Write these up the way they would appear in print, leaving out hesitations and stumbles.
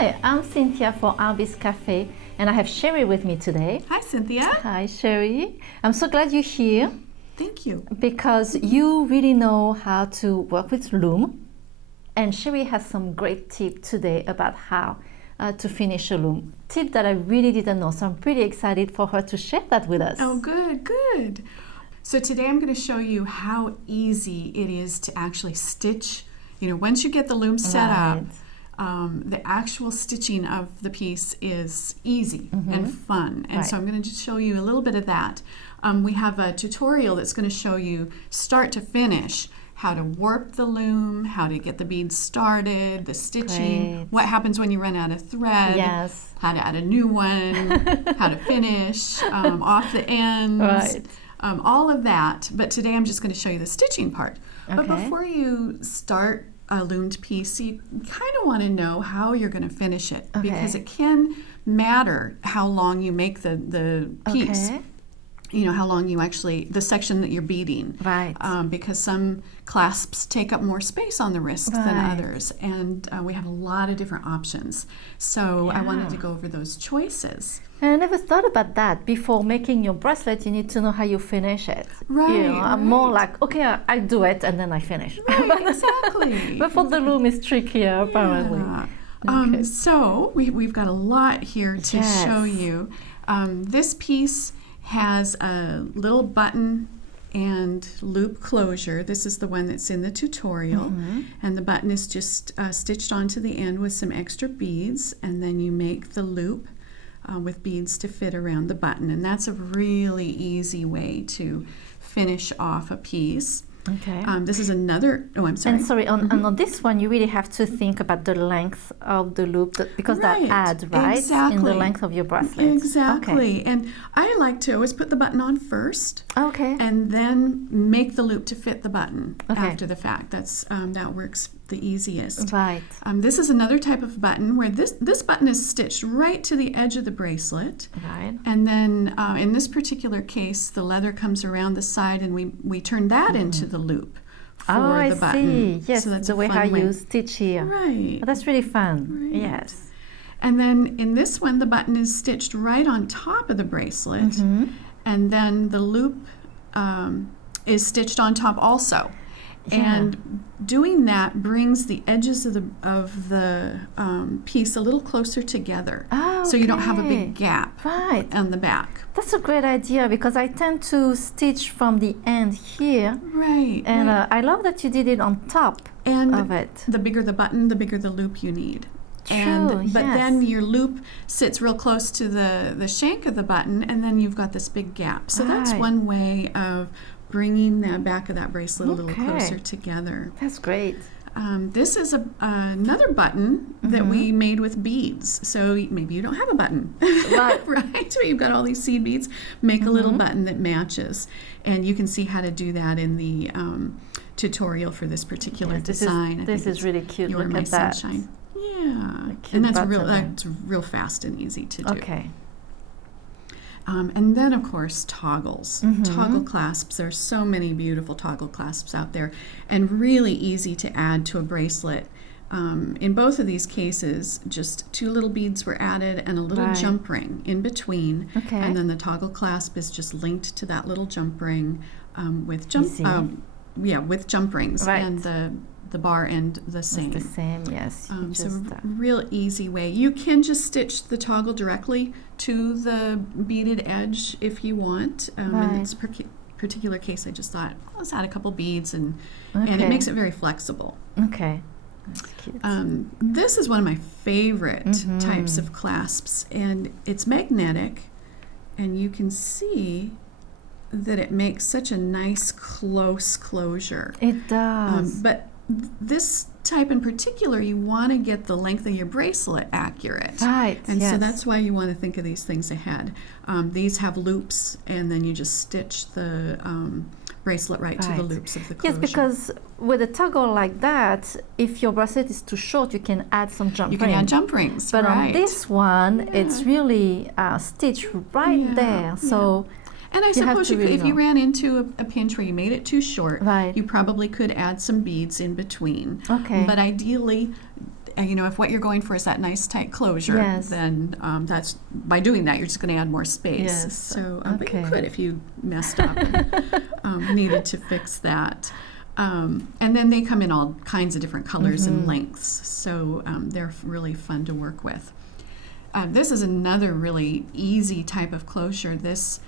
Hi, I'm Cynthia for Artbeads Cafe, and I have Cheri with me today. Hi, Cynthia. Hi, Cheri. I'm so glad you're here. Thank you. Because you really know how to work with loom, and Cheri has some great tips today about how to finish a loom. Tip that I really didn't know, so I'm pretty excited for her to share that with us. Oh, good, good. So today I'm going to show you how easy it is to actually stitch. Once you get the loom set up, the actual stitching of the piece is easy and fun. And so I'm going to just show you a little bit of that. We have a tutorial that's going to show you start to finish how to warp the loom, how to get the beads started, the stitching, what happens when you run out of thread, how to add a new one, how to finish, off the ends, all of that. But today I'm just going to show you the stitching part. But before you start a loomed piece, you kind of want to know how you're going to finish it because it can matter how long you make the piece. How long you actually, the section that you're beading. Because some clasps take up more space on the wrist than others. And we have a lot of different options. So I wanted to go over those choices. And I never thought about that. Before making your bracelet, you need to know how you finish it. I'm more like, okay, I do it and then I finish. Exactly. But for the loom, it's trickier, apparently. So we've got a lot here to show you. This piece has a little button and loop closure. This is the one that's in the tutorial. And the button is just stitched onto the end with some extra beads, and then you make the loop with beads to fit around the button. And that's a really easy way to finish off a piece. This is another, I'm sorry. And sorry, on this one, you really have to think about the length of the loop because that adds, in the length of your bracelet. Exactly. And I like to always put the button on first. And then make the loop to fit the button after the fact. That's that works the easiest. This is another type of button where this button is stitched right to the edge of the bracelet. And then in this particular case, the leather comes around the side and we turn that into the loop for the button. Yes, so that's the way how you stitch here. That's really fun. Yes. And then in this one, the button is stitched right on top of the bracelet. And then the loop is stitched on top also. And doing that brings the edges of the piece a little closer together, so you don't have a big gap on the back. That's a great idea because I tend to stitch from the end here. And I love that you did it on top of it. The bigger the button, the bigger the loop you need. But then your loop sits real close to the shank of the button, and then you've got this big gap. So that's one way of bringing the back of that bracelet a little closer together. That's great. This is another button that we made with beads. So maybe you don't have a button, right? So you've got all these seed beads. Make a little button that matches. And you can see how to do that in the tutorial for this particular design. This is really cute. Look at that. Sunshine. Yeah. And that's real fast and easy to do. And then, of course, toggles. Toggle clasps. There are so many beautiful toggle clasps out there and really easy to add to a bracelet. In both of these cases, just 2 little beads were added and a little jump ring in between. And then the toggle clasp is just linked to that little jump ring with jump rings. And the bar end the same. It's the same, yes. So a real easy way. You can just stitch the toggle directly to the beaded edge if you want. In this particular case, I just thought, let's add a couple beads, and it makes it very flexible. That's cute. This is one of my favorite types of clasps, and it's magnetic, and you can see that it makes such a nice close closure. It does. But this type in particular, you want to get the length of your bracelet accurate. And so that's why you want to think of these things ahead. These have loops, and then you just stitch the bracelet right to the loops of the closure. Yes, because with a toggle like that, if your bracelet is too short, you can add some jump rings. You can add jump rings, but on this one, it's really stitched right there. So And I suppose if you ran into a pinch where you made it too short, you probably could add some beads in between. But ideally, you know, if what you're going for is that nice tight closure, Yes. then that's by doing that, you're just going to add more space. Yes. So, but Okay. you could if you messed up and needed to fix that. And then they come in all kinds of different colors and lengths, so they're really fun to work with. This is another really easy type of closure. This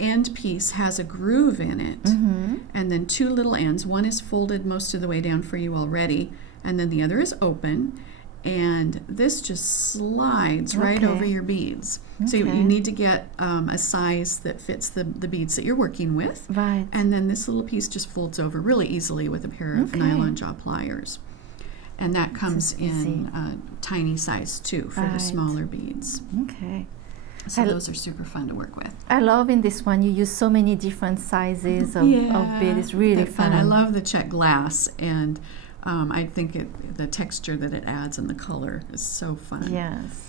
end piece has a groove in it, and then two little ends. One is folded most of the way down for you already, and then the other is open, and this just slides right over your beads. So you need to get a size that fits the beads that you're working with, Right. and then this little piece just folds over really easily with a pair of nylon jaw pliers. And that comes in tiny size too for the smaller beads. Okay. So those are super fun to work with. I love in this one you use so many different sizes of bead. It's really fun. I love the check glass, and I think the texture that it adds and the color is so fun. Yes.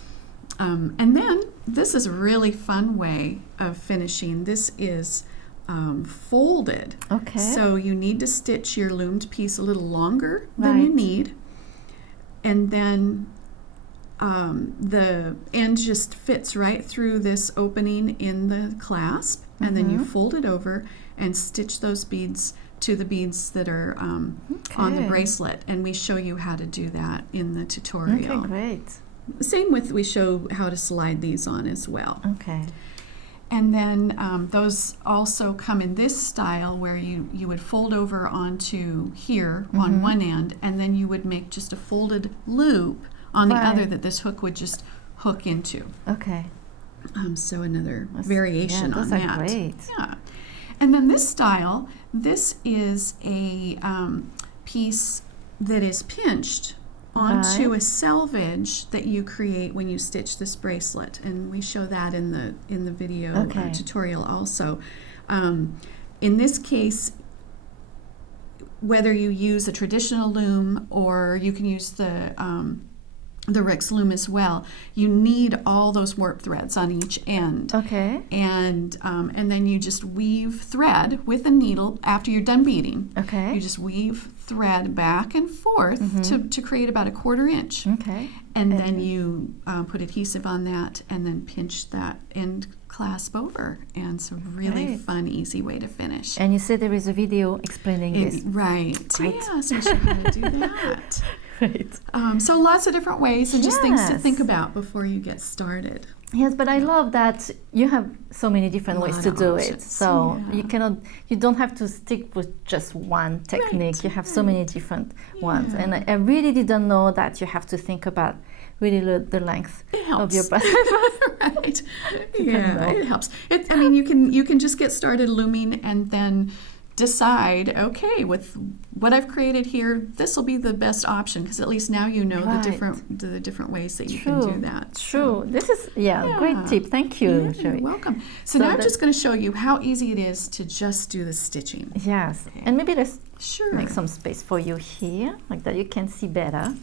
And then this is a really fun way of finishing. This is folded. Okay. So you need to stitch your loomed piece a little longer than you need, and then the end just fits right through this opening in the clasp, and then you fold it over and stitch those beads to the beads that are on the bracelet, and we show you how to do that in the tutorial. Okay, great. Same with, we show how to slide these on as well. Okay. And then those also come in this style where you would fold over onto here on one end, and then you would make just a folded loop on the other that this hook would just hook into. Okay. So another variation on that. Those are great. Yeah. And then this style, this is a piece that is pinched onto a selvage that you create when you stitch this bracelet, and we show that in the video tutorial also. In this case, whether you use a traditional loom or you can use the Rix loom as well, you need all those warp threads on each end. Okay. And then you just weave thread with a needle after you're done beading. Okay. You just weave thread back and forth to create about a 1/4 inch. Okay. And then you put adhesive on that and then pinch that end clasp over. And it's a really fun, easy way to finish. And you said there is a video explaining this. Right. Yes, we show how to do that. Right. So lots of different ways and just things to think about before you get started. Yes, but I love that you have so many different ways to do it. So you don't have to stick with just one technique. You have so many different ones. And I really didn't know that you have to think about really the length of your bracelet. Right. Yeah, it helps. I mean, you can just get started looming and then decide, okay, with what I've created here, this will be the best option, because at least now you know the different ways that you can do that. True. This is great tip. Thank you, Cheri. You're welcome. So now I'm just going to show you how easy it is to just do the stitching. Yes. And maybe let's Sure. make some space for you here, like that you can see better.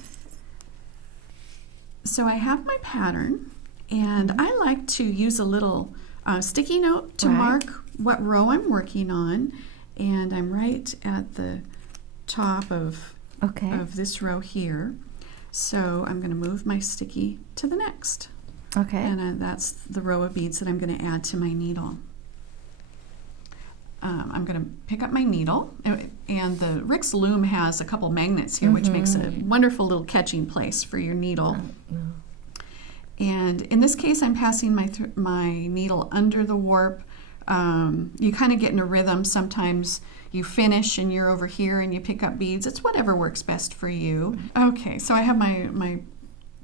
So I have my pattern, and I like to use a little sticky note to mark what row I'm working on. And I'm right at the top of this row here. So I'm going to move my sticky to the next. Okay. And that's the row of beads that I'm going to add to my needle. I'm going to pick up my needle, and the Rix loom has a couple magnets here, which makes it a wonderful little catching place for your needle. And in this case, I'm passing my needle under the warp. You kind of get in a rhythm. Sometimes you finish and you're over here and you pick up beads. It's whatever works best for you. Okay, so I have my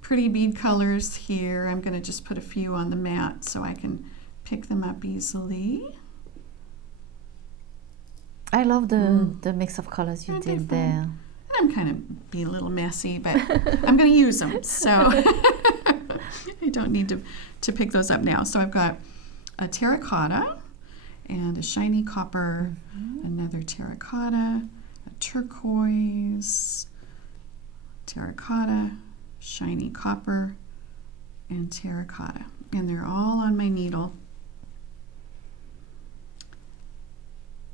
pretty bead colors here. I'm going to just put a few on the mat so I can pick them up easily. I love the mix of colors you did there. And I'm kind of being a little messy, but I'm going to use them. So I don't need to pick those up now. So I've got a terracotta and a shiny copper, another terracotta, a turquoise, terracotta, shiny copper, and terracotta. And they're all on my needle.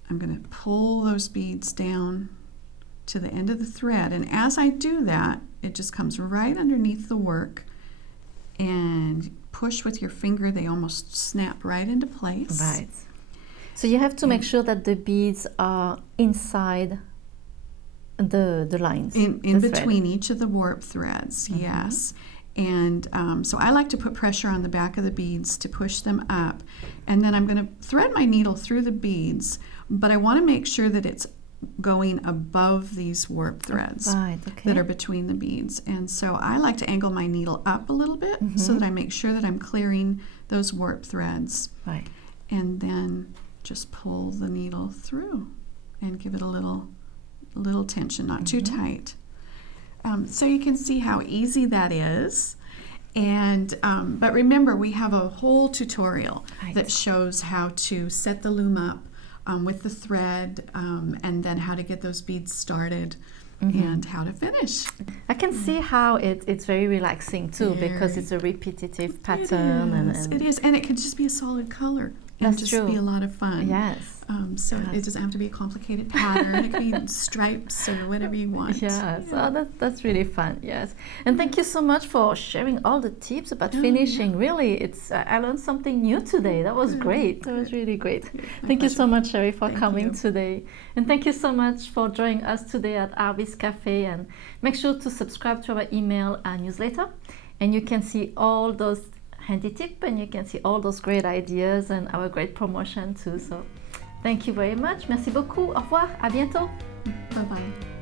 I'm going to pull those beads down to the end of the thread. And as I do that, it just comes right underneath the work, and push with your finger. They almost snap right into place. Right. So you have to make sure that the beads are inside the lines. In between each of the warp threads, yes. And so I like to put pressure on the back of the beads to push them up. And then I'm going to thread my needle through the beads, but I want to make sure that it's going above these warp threads that are between the beads. And so I like to angle my needle up a little bit so that I make sure that I'm clearing those warp threads. Right. And then just pull the needle through and give it a little tension, not too tight. So you can see how easy that is. And but remember, we have a whole tutorial that shows how to set the loom up with the thread, and then how to get those beads started and how to finish. I can see how it's very relaxing too, because it's a repetitive pattern. It is, and it can just be a solid color. That's just true. Be a lot of fun. Yes. So it doesn't have to be a complicated pattern. It can be stripes or whatever you want. Yes. Oh, that's really fun. Yes. And thank you so much for sharing all the tips about finishing. Really, I learned something new today. That was great. That was really great. Thank you so much, Cheri, for coming today. And thank you so much for joining us today at Artbeads Cafe. And make sure to subscribe to our email and newsletter. And you can see all those handy tips, and you can see all those great ideas and our great promotion too. So thank you very much. Merci beaucoup. Au revoir. À bientôt. Bye-bye.